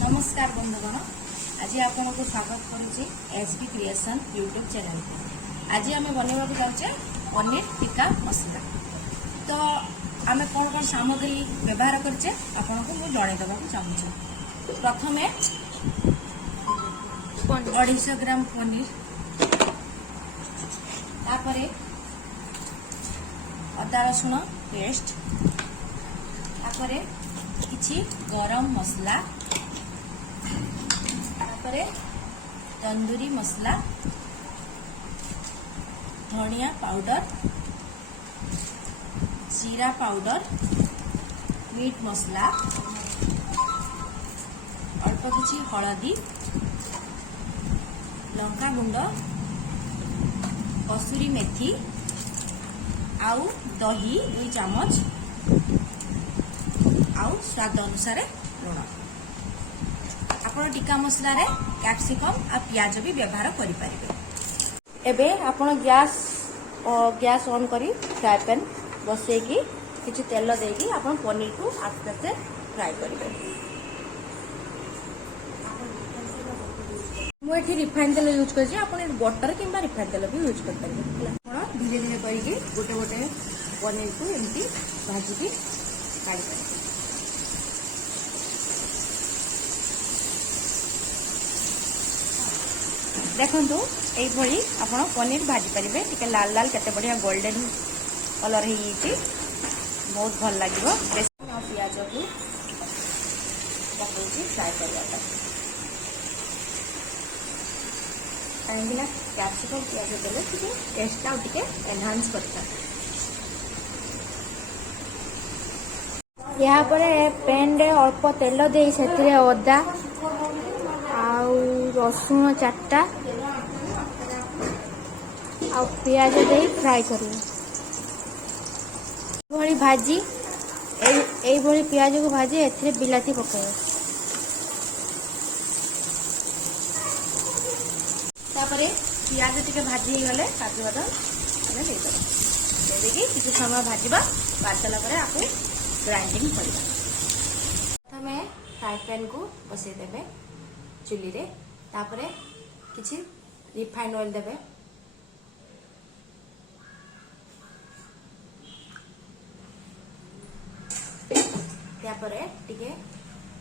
नमस्कार बंधुगण, आज आपन को स्वागत करुच्ची एसबी क्रिएशन यूट्यूब चैनल। आज आम बनवा जाऊे पनीर टिक्का मसला। तो आम कौन कौन सामग्री व्यवहार करचे आपन को मुझे जनईदेवा चाहूँ। प्रथम 250 ग्राम पनीर, तापरे अदा रसुण पेस्ट, तापरे किछि गरम मसला, तापरे तंदूरी मसला, धनिया पाउडर, जीरा पाउडर, मीट मसला, अल्प किछि हलदी, लंका गुंड, कसूरी मेथी, आउ दही 2 चम्मच, आउ स्वाद अनुसार लुण। आपण टिक्का मसला रे कैप्सिकम आ प्याज भी व्यवहार करि परिबे। एबे आपण गैस ऑन करी फ्राई पैन बसैकी किछि तेल देकी आपण पनीर को आस्ते आस्ते फ्राई करिबे। मु एठी रिफाइन तेल यूज करछि, आपण बटर किंबा रिफाइन तेल भी यूज कर परिबे। आपण धीरे धीरे करिके गोटे गोटे पनीर को एमती भाजी की काढि परिबे। देखंतु एई भली आपण पनीर भाजी परिबे। टिके लाल लाल केते बढ़िया गोल्डन कलर हेई, बहुत भल लागिवो। बेसन और प्याज को पकोची फ्राई करबा। काहेकि कैप्सिकम प्याज देले टिके टेस्ट आउ टिके एनहांस करता। यहाँ पर पैन रे अल्प तेल दे सेतिरे अदा आउ रसुण 4टा आ प्याज दे फ्राई करिए। भली भाजी एई भली प्याज को भाजी एथिरे बिलाती पकाए। तापरे प्याज टिके भाजी हे गले काजू बादाम हमें दे दबा। दे देकी किछि समय भाजीबा। भाजला परे आपु ग्राइंडिंग करिबा। प्रथमे फ्राई पैन को बसै देबे चुली रे। तापरे किछि रिफाइन ऑयल देबे। तापरे टिके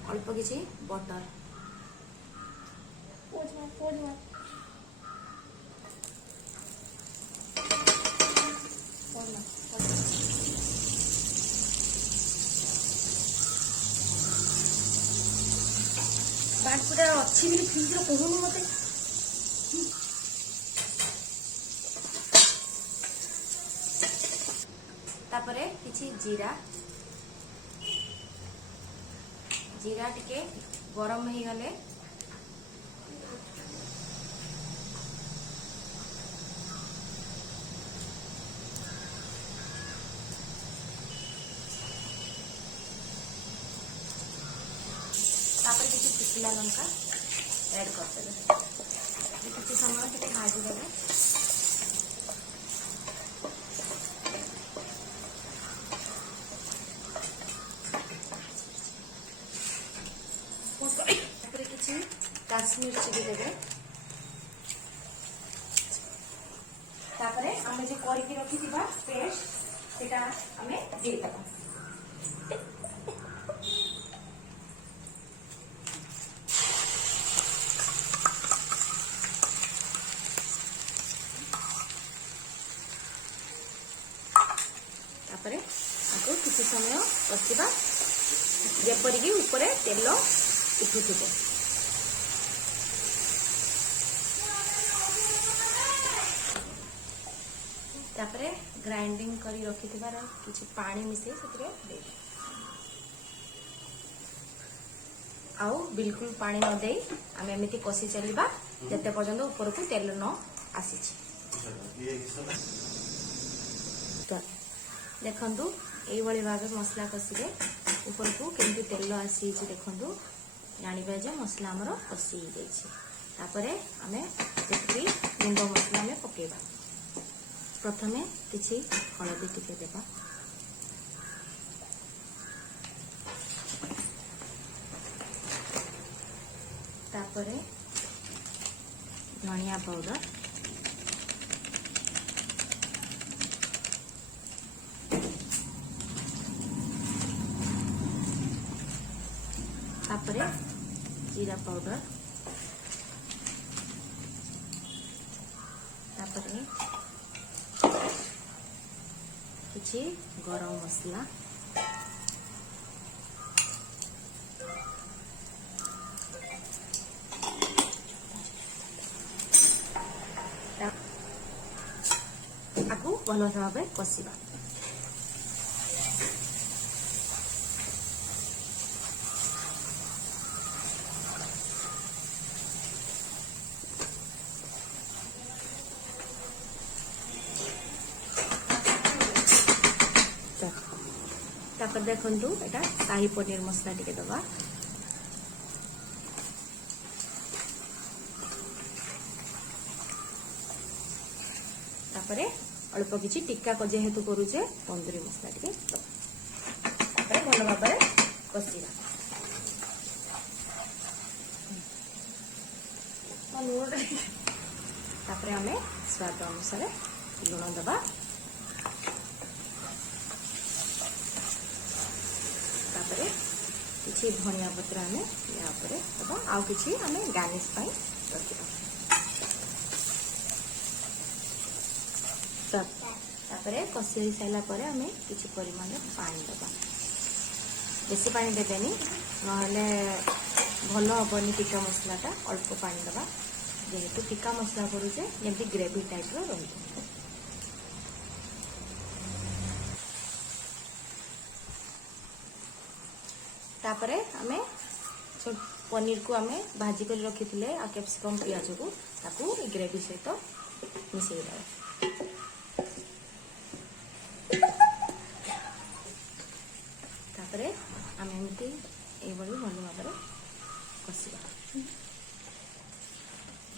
अल्प किछि बटर, बाटपुरा अच्छी भी फ्रिज रो कहूनु मते। तापरे किछि जीरा टिके गरम हो गले तापर किसी पिछला लंका ऐड करते किसी समय टिके भाजी देवे। किसी काश्मीर चिली देवे। तापरे आमे जे करके रखी दिबा पेस्ट सेटा आमे दे देबा। तापरे आको किसी समय बसिबा जेपरिकी ऊपर तेल उठुथिबो। तापरे ग्राइंडिंग करी रखिथिबार किछि पानी मिसे सेतरे दे। आउ बिल्कुल पानी न देई आमे एमिति कसी चलिबा जते पर्यंत ऊपर को तेल न आसीछि। देखंतु एई भली भाबे मसला कसिले ऊपर को केमति तेल आसी छि। देखंतु जानिबा जे मसला हमरो कसी जाई छि। तापरे आमे जेति गुंड मसला में पकेबा। प्रथमे किछि हलदी टिके देबा। तापरे धनिया पाउडर, तापरे जीरा पाउडर, तापरे किछि गरम मसला, आकु भल भाव कषिबा। तापर देखंतु एटा शाही पनीर मसला टिके दबा। तापरे अल्प किछि टिक्का को जेहेतु करूचे तंदूरी मसला टिके दबा। तापरे भल भाबरे कषिबा। तापरे हमें स्वाद अनुसार लुण दबा। तापरे किछि धनिया पत्र हमें या ऊपर दबा। आउ किछि हमें गार्निश पई रखिबा। तापरे कषि साइला परे हमें किछि परिमाण पानी दबा। बेसी पानी देबेनी नहले भल हबनी टिक्का मसलाटा। अल्प पानी दबा जेहेतु टिक्का मसला करूचे जेमती ग्रेवी टाइप रो रही। तापरे हमें पनीर को हमें भाजी कर रखी थे आ कैप्सिकम पियाज को ताकू ग्रेवी सहित मिसई दे। तापरे हमें एमती भल भाव कषिबा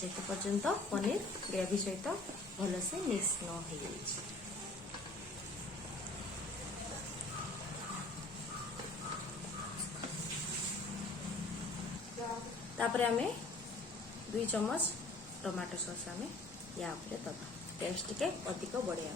जेते पर्यंत पनीर ग्रेवी सहित भल से मिक्स न हो जाए। तापरे हमें 2 चम्मच टमाटो सॉस हमें या ऊपर दबा। टेस्ट के अधिक बढ़िया।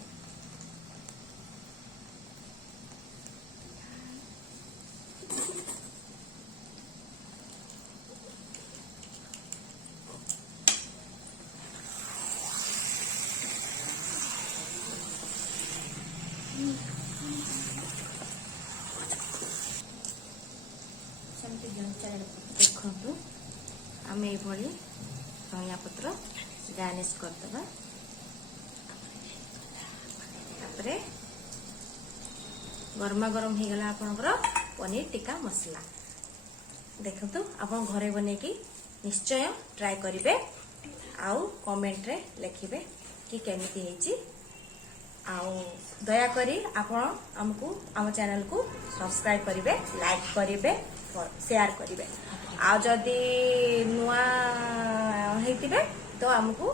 देखु आम ये धनिया पत्र गार्निश करदे। तापरे गरमा गरम हो गला आपनकर पनीर टिक्का मसला। देखंतु आपन घरे बने की निश्चय ट्राई करिवे। आउ कमेंट रे लिखिबे कि केमिति हेची। आउ दया करी आपन हमकू आम चैनल को सब्सक्राइब करिवे, लाइक करिवे, शेयर करिवे। आ जदि नुआ हेतिबे तो हमकू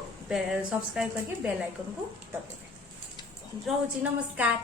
सब्सक्राइब करके बेल आइकन को दबाइबे। रोजी नमस्कार।